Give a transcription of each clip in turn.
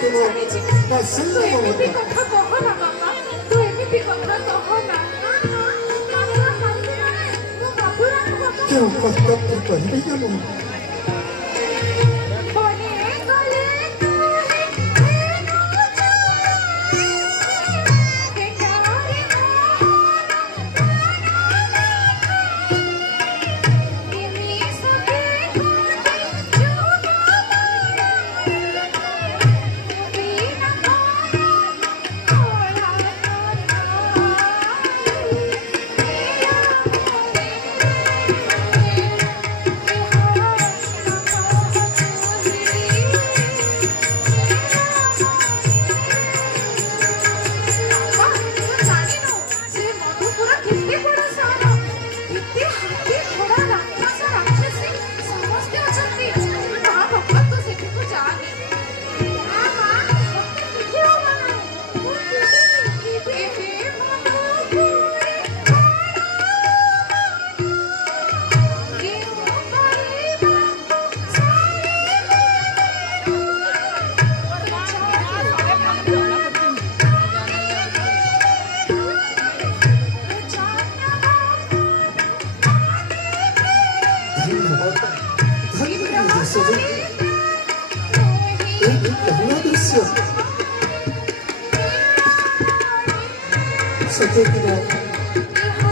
ତୁମ ବାସନ୍ଦ ଏମିତି କଥା କହନା ବାପା, ତୁ ଏମିତି କଥା କହନା। କେଉଁ କର୍ତ୍ତବ୍ୟ କହିବି ନା ମୁଁ ସତେକିନା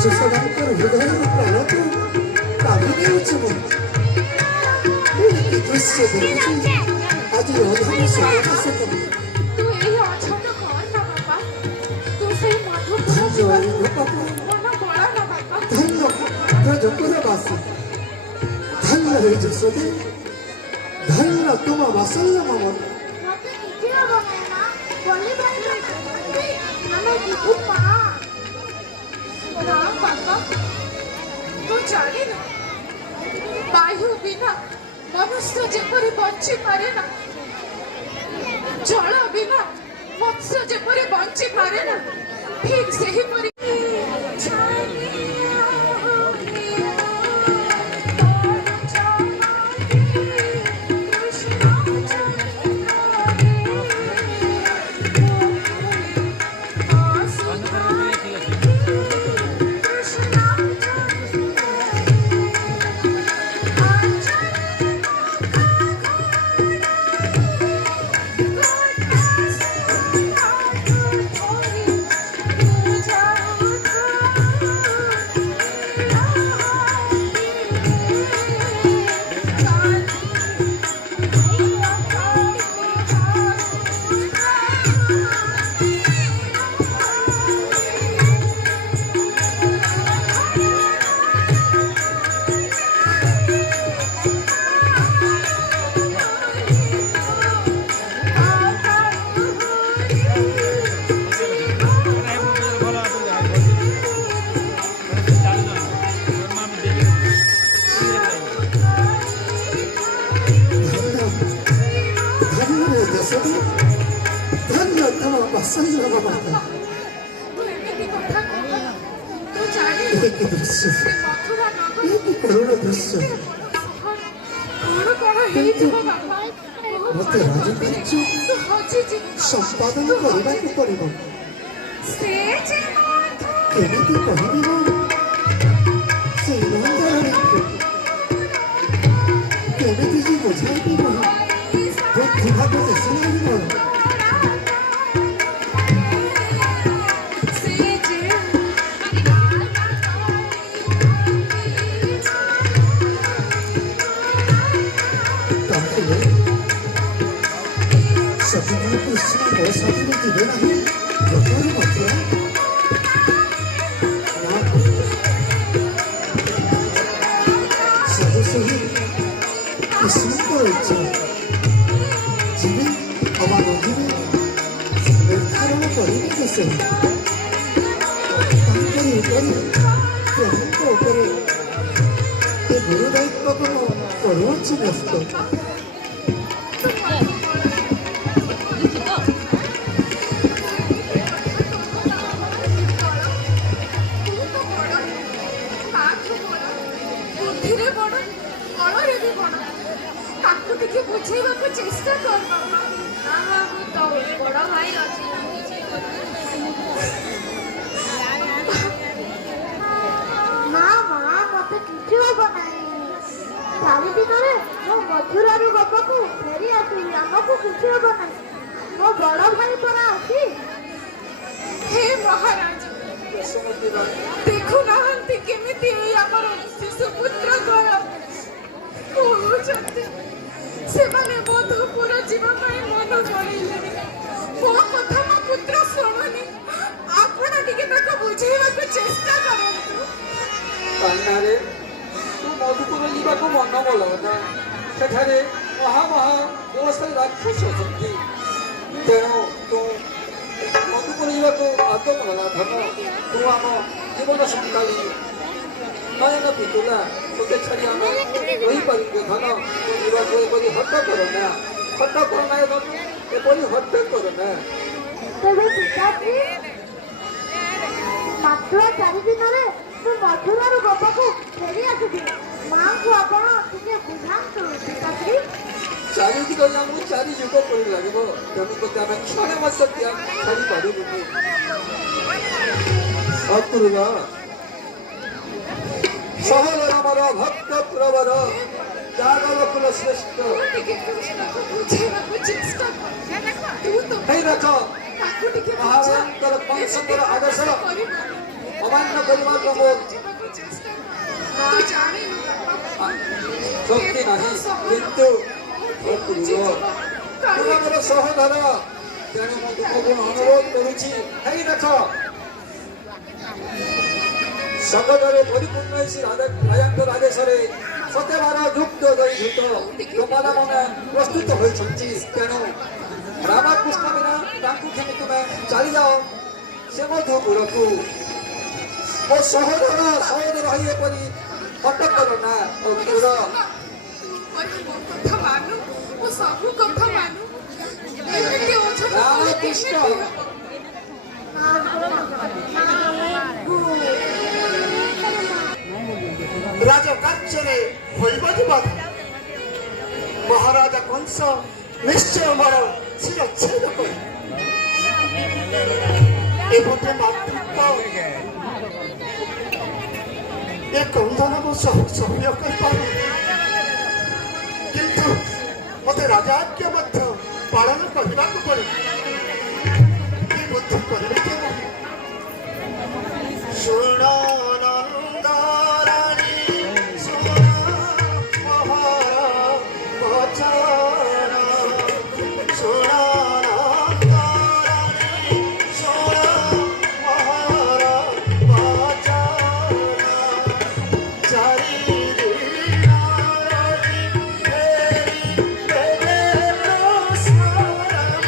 ଯଶୋଦାଙ୍କର ହୃଦୟର ପ୍ରାଣକୁ କାମି ନେଉଛି ମୁଁ ଏ ଦୃଶ୍ୟ ଦେଖୁଛି ଆଜି ଅଧମ ସହବାସ କରୁ ଧନ୍ୟ ବ୍ରଜକୁଲବାସୀ ଧନ୍ୟ ରେ ଯଶୋଦେ ଧନ୍ୟ ତୁମ ବାସଲ୍ୟ ମମତା ବାୟୁ ବିନା ମନୁଷ୍ୟ ଯେପରି ବଞ୍ଚି ପାରେ ନା, ଜଳ ବିନା ମତ୍ସ୍ୟ ଯେପରି ବଞ୍ଚି ପାରେ ନା, ଠିକ୍ ସେହିପରି ମତେ ରାଜକାର୍ଯ୍ୟ ସମ୍ପାଦନ କରିବାକୁ ପଡ଼ିବ। କେମିତି କହିବି ନା ସେ ଇମାନଦାରଙ୍କୁ କେମିତି ଯେ ବୁଝାଇବି ନାହିଁ ପୃଥିଭାକୁ ଦେଖିଲାଣି ମୋର ସାଥିରେ ଯିବେ ନାହିଁ ଲୋକର ମଧ୍ୟ ସବୁ ସେହି କୃଷ୍ଣଙ୍କ ଇଚ୍ଛା ଯିବେ ଅବା ନଯିବେ ନିର୍ଦ୍ଧାରଣ କରିବେ ଯେ ସେ ତାଙ୍କରି ଉପରେ ପ୍ରଭୁଙ୍କ ଉପରେ ଏ ଗୁରୁ ଦାୟିତ୍ୱକୁ ମୁଁ କରୁଅଛି ବ୍ୟସ୍ତ। ବୁଝେଇବାକୁ ଚେଷ୍ଟା କର। ଭାଇ ଅଛି ନା ମା ମତେ କିଛି ହବ ନାହିଁ। 4 ଦିନରେ ମୋ ମଥୁରାରୁ ଗପକୁ ଫେରି ଆସିବି। ଆମକୁ କିଛି ହବ ନାହିଁ। ମୋ ବଡ଼ ଭାଇ ପରା ଅଛି। ହେ ମହାରାଜ ଦେଖୁନାହାନ୍ତି କେମିତି ଏଇ ଆମର ଶିଶୁପୁତ୍ରଙ୍କର କହୁଛନ୍ତି ସେମାନେ ମଧୁପୁର ଯିବା ପାଇଁ ମନ ବଳେଇଲେଣି। ମୋ କଥା ମୋ ପୁତ୍ର ଶୁଣୁନି। ଆପଣ ଟିକେ ତାକୁ ବୁଝେଇବାକୁ ଚେଷ୍ଟା କରନ୍ତୁ। କାନ୍ନାରେ ତୁ ମଧୁପୁର ଯିବାକୁ ମନ ଭଲ ନା ସେଠାରେ ମହାବସ୍ଥାରେ ରାକ୍ଷସ ଅଛନ୍ତି। ତେଣୁ ତୁ ମଧୁପୁର ଯିବାକୁ ଆଦୌ ମନା ଧନ ତୁ ଆମ ଜୀବନ ସଙ୍କାଳୀ ନୟନ ପିତୁଲା ତୋତେ ଛାଡ଼ି ଆମେ ରହିପାରିବୁ ଧନ। ତୁ ଯିବାକୁ ଏପରି ହଟ କର ନା ଏ ଧନ ଏପରି ହଟ କର ନା। ତେବେ ପିତାଶ୍ରୀ ମାତ୍ର 4 ଦିନରେ ମୁଁ ମଥୁରାରୁ ଗପକୁ ଫେରି ଆସିବି। ମାଙ୍କୁ ଆପଣ ଟିକେ ବୁଝାନ୍ତୁ ପିତାଶ୍ରୀ। 4 ଦିନ ଆମକୁ 4 ଯୁଗ ପରି ଲାଗିବ। ତେଣୁ ତୋତେ ଆମେ କ୍ଷଣେ ମଧ୍ୟ ଛାଡ଼ି ପାରିବୁନି। ଅକ୍ରୁର ସହର ଆମର ଭକ୍ତ ପ୍ରବର ଯାଦବ କୁଳ ଶ୍ରେଷ୍ଠ ଟିକେ କୃଷ୍ଣକୁ ବୁଝେଇବାକୁ ଚେଷ୍ଟା କର। ତୁ ତ ହେଇ ରଖ ତାକୁ ଟିକେ ମହାରାଜଙ୍କର ବଂଶଙ୍କର ଆଦେଶ କରିବନି। ଅମାନ୍ୟ କରିବା ତମ ଯିବାକୁ ଚେଷ୍ଟା କର। ତୁ ଜାଣିନୁ ଶକ୍ତି ନାହିଁ କିନ୍ତୁ ଅକ୍ରୁର ତୁ ଆମର ସହୋଦର। ତେଣୁ ମୁଁ ତୁମକୁ ଅନୁରୋଧ କରୁଛି ହେଇ ରଖ ସଗଦରେ ପରିପୂର୍ଣ୍ଣ ଶ୍ରୀ ରାଜାଙ୍କର ଆଦେଶରେ ସତେବାର ଯୁକ୍ତ ଦୈଭୂତ ତୁମମାନେ ପ୍ରସ୍ତୁତ ହୋଇଛନ୍ତି। ତେଣୁ ରାମକୃଷ୍ଣ ବିନା ତାଙ୍କୁ କେମିତି ତୁମେ ଚାଲିଯାଅ ସେ ମଧୁପୁରକୁ। ମୋ ସହୋଦର ହୋଇ ଏପରି ହଟ କର ନା ଅକ୍ରୁର। ମୋ କଥା ମାନୁ। ମୁଁ ସବୁ କଥା ମାନୁ। ଏମିତି ଅଛନ୍ତି ରାମକୃଷ୍ଣ ରାଜକାର୍ଯ୍ୟରେ ହୋଇବାକୁ ବାଧା ମହାରାଜା କଂସ ନିଶ୍ଚୟ ମୋର ଶିରଚ୍ଛେଦ କରି ଏପଟେ ମାତୃତ୍ୱ ଏ କ୍ରନ୍ଦନ ମୁଁ ସହ୍ୟ କରିପାରୁ। କିନ୍ତୁ ମୋତେ ରାଜାଜ୍ଞା ମଧ୍ୟ ପାଳନ କରିବାକୁ ପଡ଼ିବ। କି ବୁଦ୍ଧି କରିବି କେମିତି? ଶୁଣ ନନ୍ଦରାଣୀ ଶୁଣ ମହାର ବଚନ ଶୁଣ ନନ୍ଦରାଣୀ ଶୁଣ ମହାର ବଚନ 4 ଦିନ ରହି ଫେରି ଦେଲେ କୃଷ୍ଣ ରାମ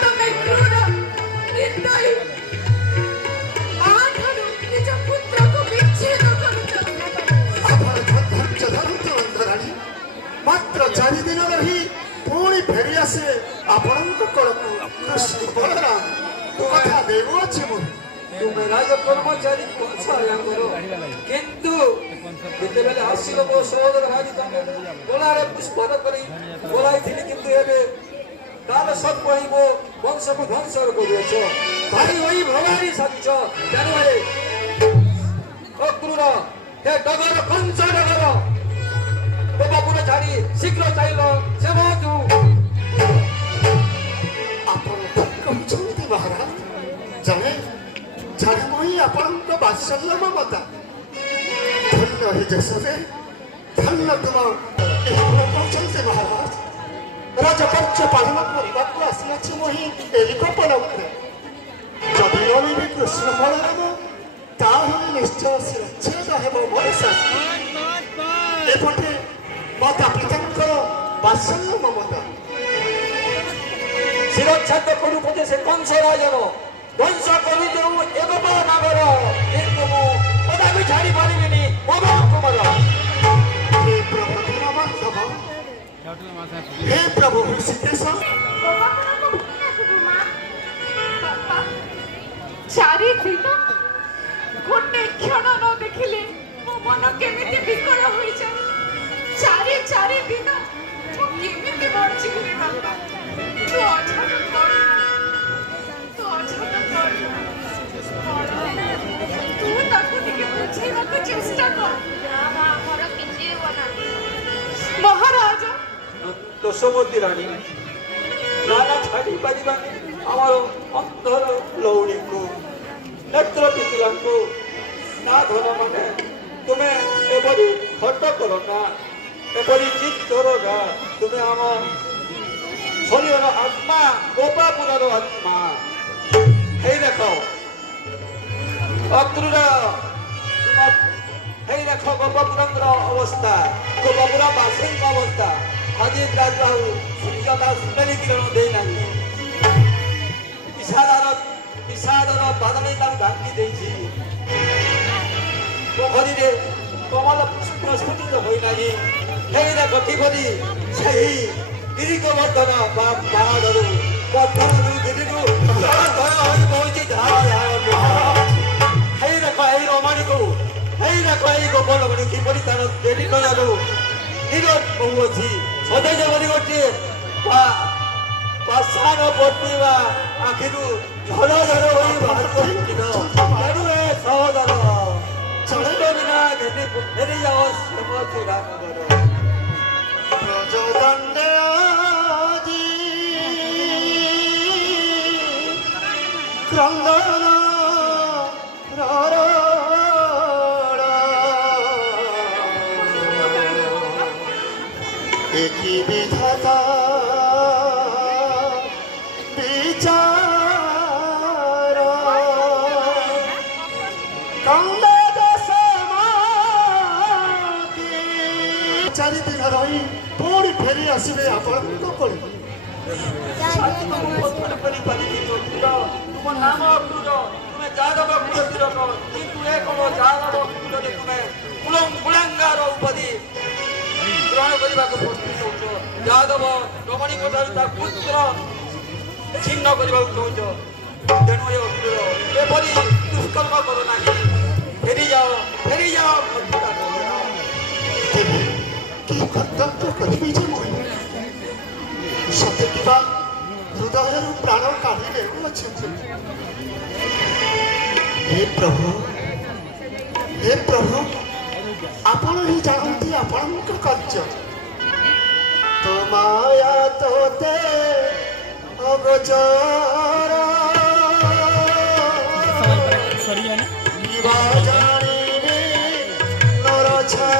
ତମେ କ୍ରୂର ନିର୍ଦ୍ଦୟୀ। ମାଠାରୁ ନିଜ ପୁତ୍ରକୁ ବିଚ୍ଛେଦ କରୁଛ। ମାତ୍ର 4 ଦିନ ରହି ପୁଣି ଫେରି ଆସେ ଆପଣଙ୍କ କୋଳକୁ କୃଷ୍ଣ ବଳରାମ କଥା ଦେଉଅଛି ମୁଁ। ତୁମେ ରାଜ କର୍ମଚାରୀ କଂସାଳଙ୍କର କିନ୍ତୁ ଯେତେବେଳେ ଆସିଲ ମୋ ସହୋଦର ଭାଇ ତମେ ଗଳାରେ ପୁଷ୍ପର କରି ବୋଲାଇଥିଲି କିନ୍ତୁ ଏବେ କାଳ ସର୍ପ ହିଁ ମୋ ବଂଶକୁ ଧ୍ୱଂସ କରୁଅଛ। ଭାଇ ହୋଇ ଭଗାଇ ସାରିଛ। ତେଣୁ ଅକ୍ରୁର ହେ ଡଗର କଂସ ଡଗର ମୋ ବାପୁର ଛାଡ଼ି ଶୀଘ୍ର ଚାଲିଲ ସେ ମଧୁ। ଆପଣ ଠିକ୍ କହିଛନ୍ତି ମହାରାଜ। ଜଣେ ଛାଡ଼ିବ ହିଁ ଆପଣଙ୍କ ବାତ୍ସଲ୍ୟ ମମତା। ଧନ୍ୟ ହି ଦେଶରେ ଧନ୍ୟ ତୁମ କହୁଛନ୍ତି ମହାରାଜ। ରାଜକାର୍ଯ୍ୟ ପାଳନ କରିବାକୁ ଆସିଅଛି ମୁଁ ହିଁ ଏହି ଗୋପନ ଉପରେ। ଯଦି ରହିବି କୃଷ୍ଣ ବଳରାମ ତାହେଲେ ନିଶ୍ଚୟ ଶିରଚ୍ଛେଦ ହେବ ମୋର ଶାସ୍ତି। ଏପଟେ ମାତା ପିତାଙ୍କର ବାତ୍ସଲ୍ୟ ମମତା ଶିରଚ୍ଛେଦ କରୁ ପଛେ ସେ କଂସ ରାଜର ଧ୍ୱଂସ କରିଦେଉ ଏକ ନାଗର କିନ୍ତୁ ମୋ हे प्रभु ऋषिकेश ଗୋପାଳକୁ ପୁଣି ଆସିବୁ ମା। ବାପା ଚାରି ଦିନ ଗୋଟେ କ୍ଷଣ ନ ଦେଖିଲେ ମୋ ମନ କେମିତି ବିକଳ ହୋଇଯାଏ। ଚାରି ଦିନ ମୁଁ କେମିତି ବଞ୍ଚିବି ବାପା? ତୁ ଅଝଟ କର, ତୁ ଅଝଟ କର। ତୁ ତାକୁ ଟିକେ ବୁଝେଇବାକୁ ଚେଷ୍ଟା କର। ଆମର କିଛି ହେବ ନାହିଁ। ମହାରାଜ ଦୋଷବତୀ ରାଣୀ ନାନା ଛାଡ଼ି ପାରିବାନି ଆମର ଅନ୍ତର ଲଉଡ଼ିକୁ ନେତ୍ର ପିତୁଳାଙ୍କୁ ନା ଧନ ମାନେ ତୁମେ ଏପରି ହଟ କର ନା, ଏପରି ଜିଦ୍ କର ନା। ତୁମେ ଆମ ଶରୀରର ଆତ୍ମା, ଗୋପାପୁରର ଆତ୍ମା। ହେଇ ଦେଖ ଅକ୍ରୁର ହେଇ ଦେଖ ଗୋପାପୁରଙ୍କର ଅବସ୍ଥା, ଗୋପାପୁର ବାସୀଙ୍କ ଅବସ୍ଥା। ଆଜି ରାଜୁ ଆଉ ସୂର୍ଯ୍ୟ ତା ସୁନେଲି କିରଣ ଦେଇନାହିଁ। ବିଷାଦର ବାଦଲ ତାକୁ ଢାଙ୍କି ଦେଇଛି। ପୋଖରୀରେ କମଳ ପୁଷ୍ପ ସ୍ଫୁଟିତ ହୋଇନାହିଁ। ହେଇ ଦେଖ କିପରି ସେହି ଗିରି ଗୋବର୍ଦ୍ଧନ ବା ପାହାଡ଼ରୁ ପଥରରୁ ଗିରିରୁ ଧର ହୋଇ ବହୁଛି ଧାର। ହେଇ ଦେଖ ଏହି ରମଣୀକୁ, ହେଇ ଦେଖ ଏହି ଗୋପଳମଣି କିପରି ତାର ଡେରି କଲାରୁ ନିରୋଧ କହୁଅଛି। ସତେଜ ବୋଲି ଗୋଟିଏ ପାଷାଣ ପଟିବା ଆଖିରୁ ଝର ଝର ହୋଇ ବାହାରୁଅଛି। ତେଣୁ ଏ ସହୋଦର ଚଳିତ ବିନା ଫେରି ଯାଅ ଶ୍ରୀମତୀ ରାମନଗର। ବ୍ରଜଦଣ୍ଡେ ଆଜି କ୍ରନ୍ଦନ একই বিধাতা বিচার কন্দে সমাধি। চারি দিন রহি পুଣି ফেরি আসবে ଆପଣଙ୍କ କୋଳ। ପଥର କରିପାରିବି ଅକ୍ରୁର, ତୁମ ନାମ ଅକ୍ରୁର, ତୁମେ ଯାଦବ କୁଳର କିନ୍ତୁ ଏ କଣ ଯାଦବ କୁଳରେ ତୁମେ କୁଳାଙ୍ଗାର ଉପାଧି ଗ୍ରହଣ କରିବାକୁ ପ୍ରସ୍ତୁତ ହେଉଛ। ଯାଦବ ରମଣୀଙ୍କ ଠାରୁ ତା ପୁତ୍ର ଛିନ୍ନ କରିବାକୁ ଚାହୁଁଛ। ତେଣୁ ଏ ଅକ୍ରୁର ଏପରି ଦୁଷ୍କର୍ମ କର ନାହିଁ। ଫେରିଯାଅ ମଥୁରା ନଗର। কি কর্তব্য କରିବି ଯେ ମୁଁ ସତେ କିବା ହୃଦୟରୁ ପ୍ରାଣ କାଢି ନେଉଅଛନ୍ତି। ହେ ପ୍ରଭୁ ଆପଣ ହିଁ ଜାଣନ୍ତି ଆପଣଙ୍କ କାର୍ଯ୍ୟ। ତ ମାୟା ତୋତେ ଅଗୋଚର କିବା ଜାଣିନି ନରଛାର।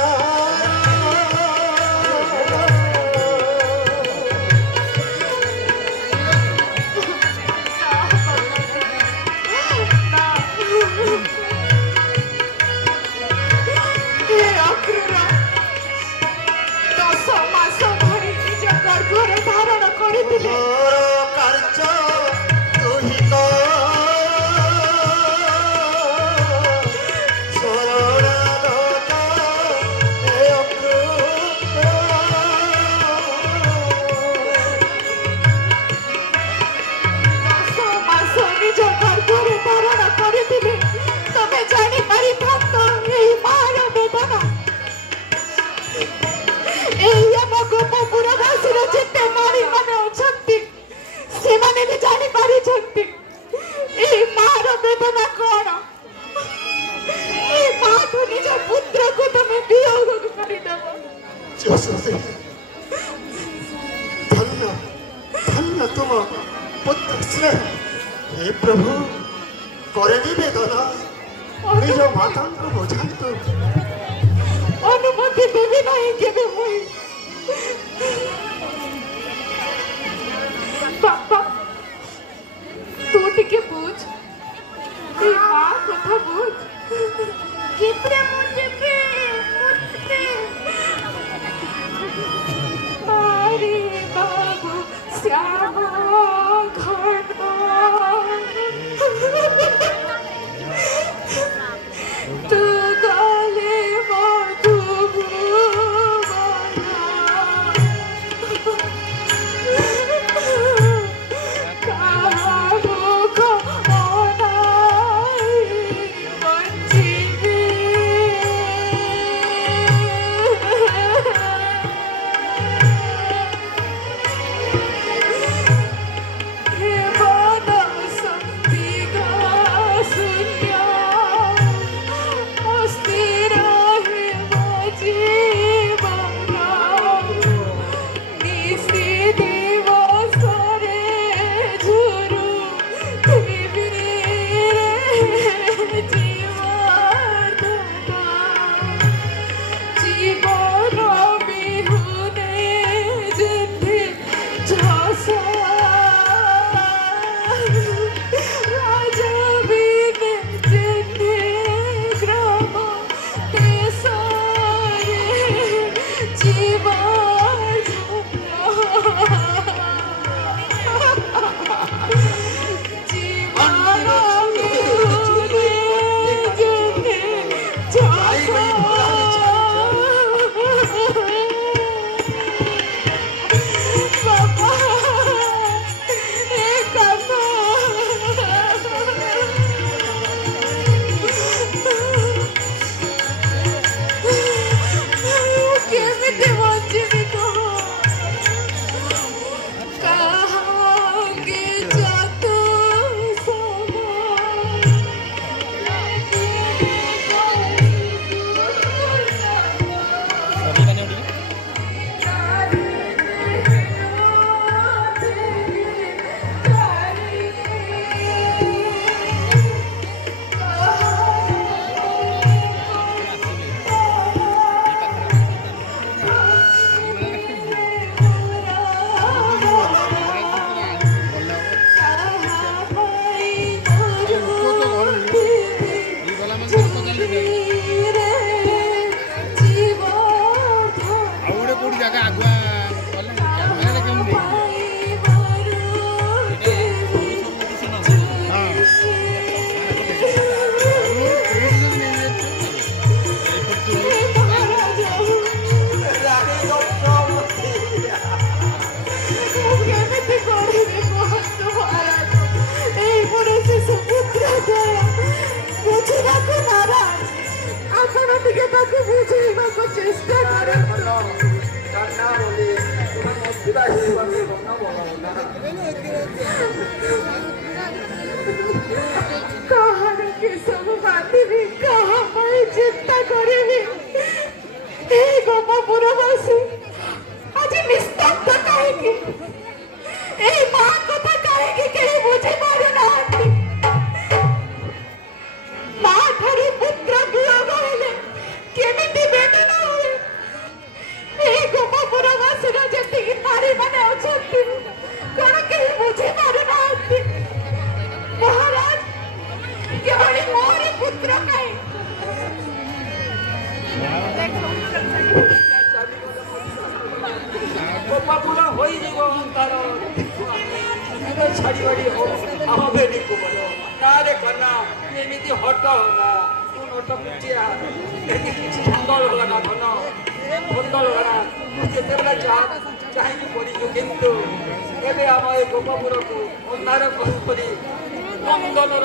धन्य तुम पुत्र स्नेह। हे प्रभु करे निवेदना निज माता को बुझातु। अनुमति देवी नहीं केबे मुई बापा तू टिके बुझ ए मां कथा बुझ किपरे मुझे के मुझे अरे बाबू श्याम घना तू गाले मधु ଚେଷ୍ଟା ନାରେ କରନ୍ତୁ। ଧନ କାନ୍ନା ବୋଲି ତୁମେ ବିଦାୟ ହେବାକୁ ମନ ବଳ ନା କାହାର କେଶବ ବାନ୍ଧିବି, କାହା ପାଇଁ ଚିନ୍ତା କରିବି? এই গোপপুরবাসী আজ নিস্তব্ধ কাহিকি? এই মা কথা কাহিকি কেউ বুঝি পারুনাহাନ୍ତି? মা ঠাରୁ পুত্র বিয়োଗ ହେଲେ କେମିତି ବେଦନା ହୁଏ? এই ଗୋପପୁରବାସୀର ଯେତିକି ନାରୀମାନେ ଅଛନ୍ତି କଣ କେହି ବୁଝି ପାରୁନାହାନ୍ତି? ମହାରାଜ କେବଳ ମୋର ପୁତ୍ର ପାଇଁ ଗୋପାପୁର ହୋଇଯିବ ତାର ଛାଡ଼ିବାଡ଼ି ଆମ ବେଡ଼ିକୁ ବୋଲ ନାରେ କନା ଏମିତି ହଟ ନା ତୁ ନଟ ପିଟିଆ ଏଠି କିଛି ଭଣ୍ଡଳ ଗଲା ଧନ ଭଣ୍ଡଳ ଗଲା ତୁ ଯେତେବେଳେ ଚାହିଁକି କରିଛୁ କିନ୍ତୁ ଏବେ ଆମ ଏ ଗୋପାପୁରକୁ ଅନ୍ଧାର କରି ନନ୍ଦନର